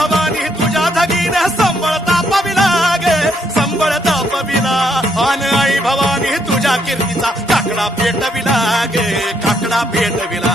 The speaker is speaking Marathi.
भवानी तुझ्या धगीने संबळ तापविला गे संबळ तापविला आणि आई भवानी तुझ्या कीर्तीचा काकडा पेटविला गे काकडा पेटविला